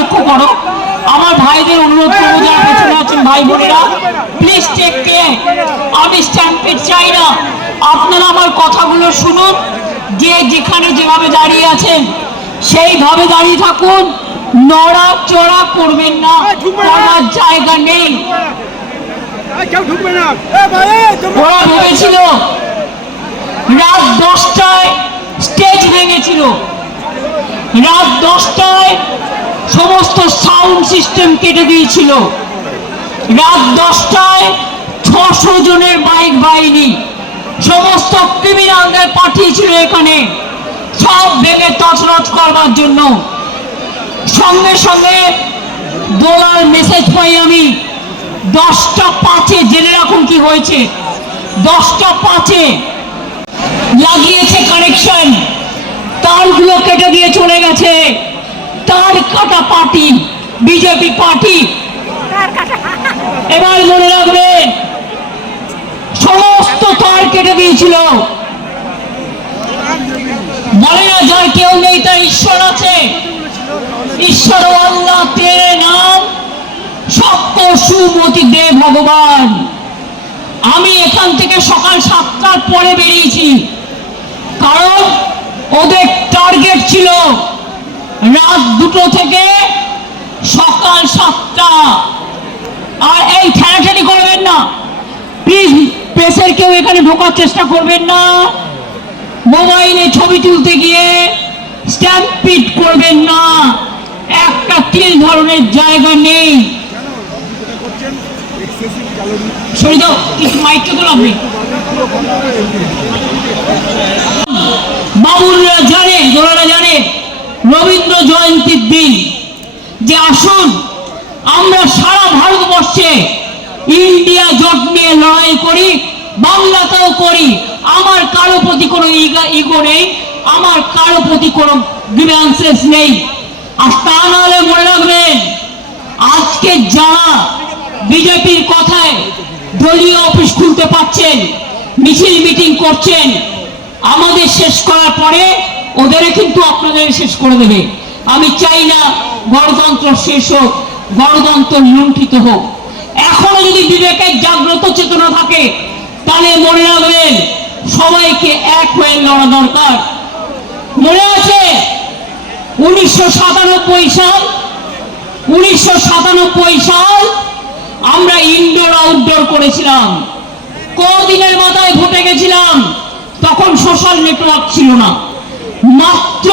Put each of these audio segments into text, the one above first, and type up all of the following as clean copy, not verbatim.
লক্ষ্য করো। আমার ভাইদের অনুরোধ করবো, যারা পেছনে আছেন ভাই বোনেরা, প্লিজ টেক কেয়ার। আমি স্ট্যাম্পিড চাই না, আপনারা আমার কথাগুলো শুনুন। যে যেখানে যেভাবে দাঁড়িয়ে আছেন সেইভাবে দাঁড়িয়ে থাকুন, নড়াচড়া করবেন না, করার জায়গা নেই। ওরা ভেবেছিল রাত 10টায় স্টেজ ভেঙেছিল, রাত 10টায় সমস্ত সাউন্ড সিস্টেম কেটে দিয়েছিল, রাত 10টায় 600 জনের বাইক বাহিনী সমস্ত ক্রিমিনালদের পাঠিয়েছিল এখানে সব ভেঙে তছনছ করবার জন্য। সঙ্গে সঙ্গে দোলার মেসেজ পাই আমি 10টা 5-এ, জেনে রাখুন কি হয়েছে। 10টা 5-এ লাগিয়েছে কানেকশন, তারগুলো কেটে দিয়ে চলে গেছে। তার কাটা পার্টি বিজেপি পার্টি। এবার মনে রাখবেন, সমস্ত তার কেটে দিয়েছিল। বলে না যার কেউ নেই তার ঈশ্বর আছে। ঈশ্বর আল্লাহ তেরে নাম সত্য সুমতি দে ভগবান। আমি এখান থেকে সকাল 7টার পরে বেরিয়েছি, কারণ ওদের টার্গেট ছিল রাত 2টো থেকে সকাল 7টা। আর এই ঠেলাঠেলি করবেন না প্লিজ, প্রেসের কেউ এখানে ঢোকার চেষ্টা করবেন না, মোবাইলে ছবি তুলতে গিয়ে স্ট্যাম্পিড করবেন না, একটা তিল ধরনের জায়গা নেই। সরি দাও, কিছু মাইকটা তো লাগবে। বাবুলরা জানে, দোলারা জানে রবীন্দ্র জয়ন্তীর দিন যে আসুন আমরা সারা ভারতবর্ষে ইন্ডিয়া জোট নিয়ে লড়াই করি, বাংলাতেও করি। আমার কারো প্রতি কোনো ইগো নেই, আমার কারো প্রতি কোনো গ্রিভেন্সেস নেই। আর তা নাহলে মনে রাখবেন, আজকে যারা বিজেপির কথায় দলীয় অফিস খুলতে পারছেন, মিছিল মিটিং করছেন, আমাদের শেষ করার পরে ওদের কিন্তু আপনাদের শেষ করে দেবে। আমি চাই না গণতন্ত্র শেষ হোক, গণতন্ত্র লুণ্ঠিত হোক। এখনো যদি বিবেকের জাগ্রত চেতনা থাকে তাহলে মনে রাখবেন সবাইকে এক হয়ে লড়া দরকার। মনে আছে 1997 সাল আমরা ইনডোর আউটডোর করেছিলাম। কদিনের মাথায় ভোটে গেছিলাম, তখন সোশ্যাল নেটওয়ার্ক ছিল না। মাত্র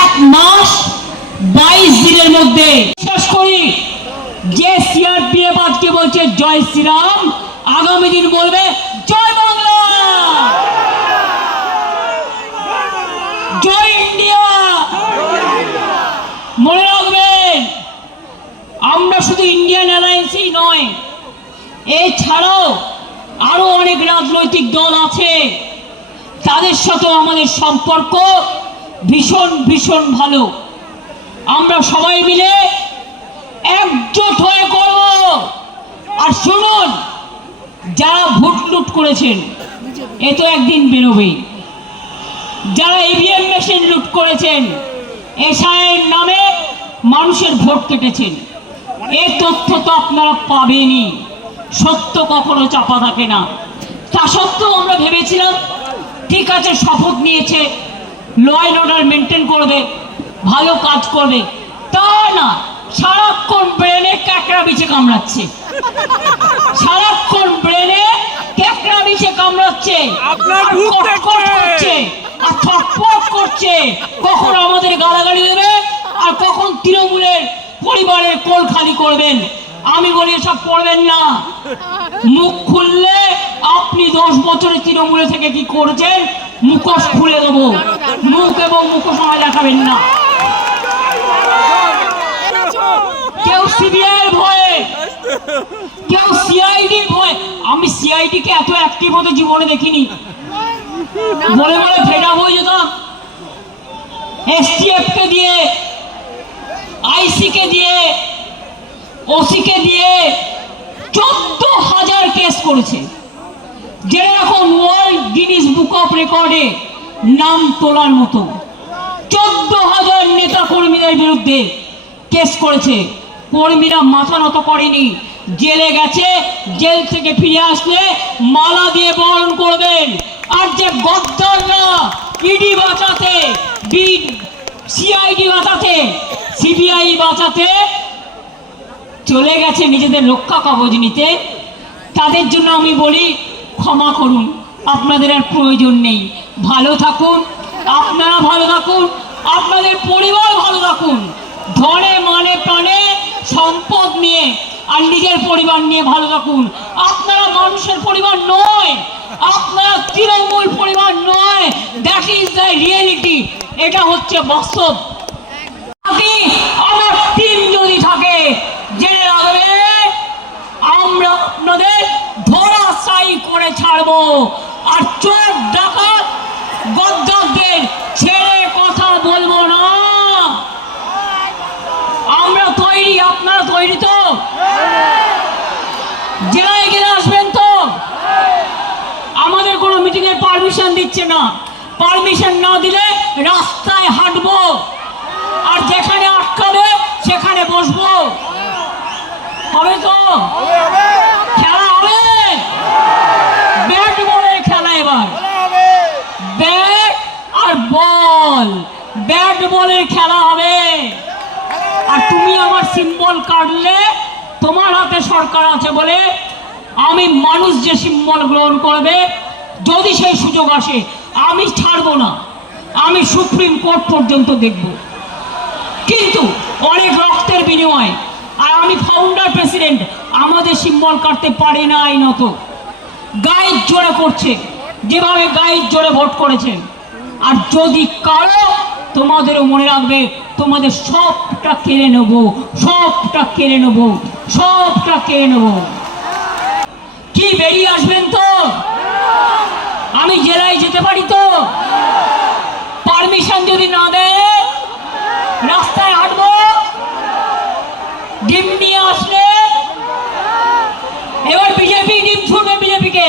1 মাস 22 দিনের মধ্যে শেষ করি। যে সিআরপিএফ আজকে বলছে জয় শ্রীরাম, আগামী দিন বলবে জয় বাংলা, জয় ইন্ডিয়া। মনে রাখবেন, আমরা শুধু ইন্ডিয়ান অ্যালায়েন্সই নয়, এছাড়াও আরো অনেক রাজনৈতিক দল আছে, তাদের সাথেও আমাদের সম্পর্ক ভীষণ ভীষণ ভালো। আমরা সবাই মিলে একজোট হয়ে করব। আর শুনুন, যারা ভোট লুট করেছেন এ তো একদিন বেরোবেই। যারা ইভিএম মেশিন লুট করেছেন, এসআইয়ের নামে মানুষের ভোট কেটেছেন, এ তথ্য তো আপনারা পাবেনই। সত্য কখনো চাপা থাকে না। তা সত্ত্বেও আমরা ভেবেছিলাম ঠিক আছে, শপথ নিয়েছে, ল অ্যান্ড অর্ডার মেনটেন করবে, ভালো কাজ করবে। তা না, সারাক্ষণ ব্রেনে ক্যাকড়া বিছে কামড়াচ্ছে, সারাক্ষণ ব্রেনে ক্যাকড়া বিছে কামড়াচ্ছে, করছে আর ছটফট করছে। কখন আমাদের গালাগালি দেবে আর কখন তৃণমূলের পরিবারের কোল খালি করবেন। আমি বলি এসব করবেন না। মুখ খুললে আপনি 10 বছরে তৃণমূলে থেকে কি করছেন মুখোশ খুলে দেবো। মুখ এবং মুখোশ আমায় দেখাবেন না। কেউ সিবিআই ভয়ে, কেউ সিআইডি ভয়। আমি সিআইডি কে এত অ্যাক্টিভ হতে জীবনে দেখিনি। বলে বলে ফেডা হয়ে যেতাম। এসটিএফ কে দিয়ে, আইসি কে দিয়ে, ওসি কে দিয়ে 14,000 কেস করেছে, যেটা এখন ওয়ার্ল্ড গিনিস বুক অফ রেকর্ডে নাম তোলার মতো। 14,000 নেতা কর্মীদের বিরুদ্ধে কেস করেছে, কর্মীরা মাথা নত করেনি, জেলে গেছে, জেল থেকে ফিরে আসলে মালা দিয়ে বরণ করবেন। আর যে গদ্দাররা ইডি বাঁচাতে, সিআইডি বাঁচাতে, সিবিআই বাঁচাতে চলে গেছে নিজেদের রক্ষা কবচ নিতে, তাদের জন্য আমি বলি ক্ষমা করুন, আপনাদের আর প্রয়োজন নেই। ভালো থাকুন, আপনারা ভালো থাকুন, আপনাদের পরিবার ভালো থাকুন, ধনে মানে প্রাণে সম্পদ নিয়ে আর নিজের পরিবার নিয়ে ভালো থাকুন। আপনারা মানুষের পরিবার নয়, আপনারা তৃণমূল পরিবার নয়। দ্যাট ইজ দ্য রিয়েলিটি, এটা হচ্ছে বাস্তব। আমার টিম যদি থাকে, জেনে রাখবে আমরা আপনাদের ধরাশায়ী করে ছাড়বো। আর চোর ডাকাত গদ্দারদের ছেড়ে কথা বলবো না। আমরা তৈরি, আপনারা তৈরি তো? জেলায় গেলে আসবেন তো? আমাদের কোনো মিটিং এর পারমিশন দিচ্ছে না, পারমিশন না দিলে রাস্তায় হাঁটবো, আর যেখানে আটকাবে সেখানে বসবো। হবে তো? খেলা হবে, ব্যাট বলের খেলা এবার, ব্যাট আর বল, ব্যাট বলের খেলা হবে। আর তুমি আমার সিম্বল কাটলে, তোমার হাতে সরকার আছে বলে আমি মানুষ যে সিম্বল গ্রহণ করবে, যদি সেই সুযোগ আসে আমি ছাড়বো না, আমি সুপ্রিম কোর্ট পর্যন্ত দেখব। কিন্তু অনেক রক্তের বিনিময়, আর আমি ফাউন্ডার প্রেসিডেন্ট, আমাদের সিম্বল কাটতে পারি না আইনত। গায়ের জোরে করছে, যেভাবে গায়ের জোরে ভোট করেছেন। আর যদি কারো, তোমাদেরও মনে রাখবে, তোমাদের সবটা কেড়ে নেব, সবটা কেড়ে নেব, সবটা কেড়ে নেব। কি বেরিয়ে আসবেন তো? আমি জেলায় যেতে পারি তো? পারমিশন যদি না দেয় রাস্তায় হাঁটবো। ডিম নিয়ে আসলে এবার বিজেপি ডিম ছুটবে বিজেপিকে,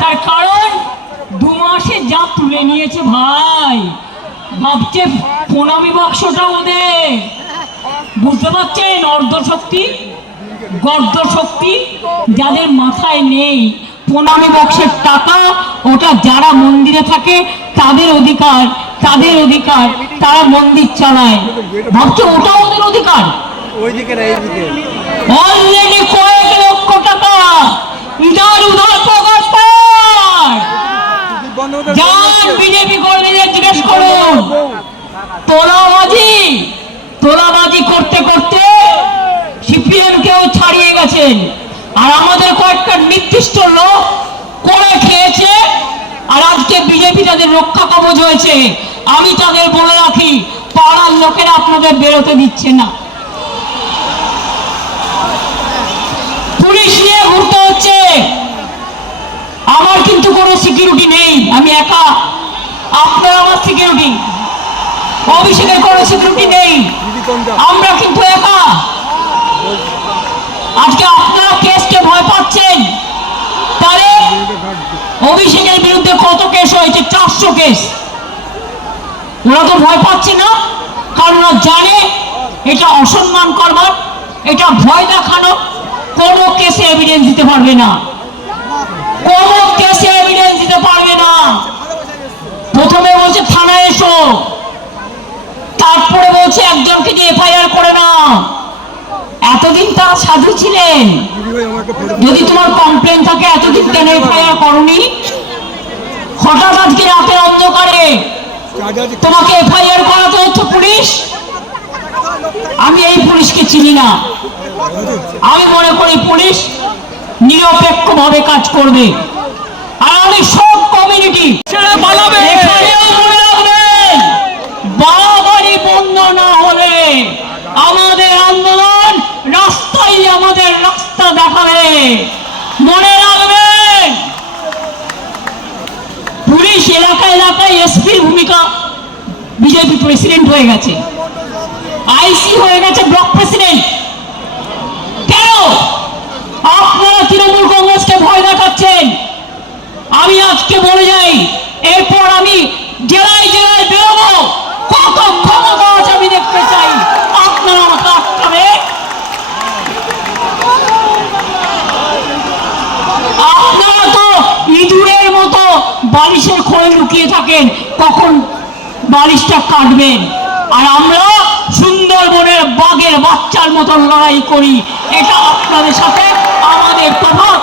তার কারণ 2 মাসে যা তুলে নিয়েছে ভাই, ভাবছে প্রণামী বাক্সটা ওদের। বুঝতে পারছেন? অর্ধশক্তি গর্দ শক্তি যাদের মাথায় নেই, প্রণামী বক্সের টাকা ওটা যারা মন্দিরে থাকে তাদের অধিকার, তাদের অধিকার, তারা মন্দির চালায়, ভাবছে ওটা ওদের অধিকার। অলরেডি কয়েক লক্ষ টাকা ইধার উধার প্রকাশ পায়। যান বিজেপি কর্মীদের জিজ্ঞেস করুন, তোলাবাজি করতে করতে সিপিএম কেও ছাড়িয়ে গেছেন। আর আমাদের কয়েকটা নির্দিষ্ট লোক করে খেয়েছে, আর আজকে বিজেপি তাদের রক্ষা কবচ হয়েছে। আমি তাদের বলে রাখি, পাড়ার লোকেরা আপনাদের বেরোতে দিচ্ছে না। পুলিশ নিয়ে ঘুরতে হচ্ছে, আমার কিন্তু কোনো সিকিউরিটি নেই, আমি একা। আপনার আমার সিকিউরিটি, অভিষেকের কোনো সিকিউরিটি নেই, আমরা কিন্তু একা। আজকে আপনারা কেসকে ভয় পাচ্ছেন, তাহলে অভিষেকের বিরুদ্ধে কত কেস হয়েছে? 400 কেস। ওরা তো ভয় পাচ্ছে না, কারণ ওরা জানে এটা অসম্মান করবার, এটা ভয় দেখানো। কোনো কেসে এভিডেন্স দিতে পারবে না, কোনো কেসে এভিডেন্স দিতে পারবে না। প্রথমে বলছে থানায় এসো, তারপরে বলছে একজনকে দিয়ে এফআইআর করে না। এতদিন তারা সাধু ছিলেন, যদি তোমার কমপ্লেন থাকে এতদিন কেন এফআইআর করনি? হঠাৎ আজকে রাতের অন্ধকারে তোমাকে এফআইআর করাতে হচ্ছে পুলিশ। আমি এই পুলিশকে চিনি না, আমি মনে করি পুলিশ নিরপেক্ষভাবে কাজ করবে। আর আমি সব কমিউনিটি বাড়াবাড়ি বন্ধ না হলে আমাদের আন্দোলন রাস্তায় আমাদের রাস্তা দেখাবে, মনে রাখবেন। পুলিশ এলাকায় এলাকায় এসপির ভূমিকা, বিজেপি প্রেসিডেন্ট হয়ে গেছে, আইসি হয়ে গেছে, ব্লক প্রেসিডেন্ট। কেন আপনারা তৃণমূল কংগ্রেসকে ভয় দেখাচ্ছেন? আমি আজকে বলে যাই, এরপর আমি জেলায় জেলায় বেরোবো, কত ক্ষমতা আছে আমি দেখতে চাই। আপনারা বালিশের খোলে লুকিয়ে থাকেন কখন বালিশটা কাটবেন। আর আমরা সুন্দরবনের বাঘের বাচ্চার মতন লড়াই করি। এটা আপনাদের সাথে আমাদের তফাৎ।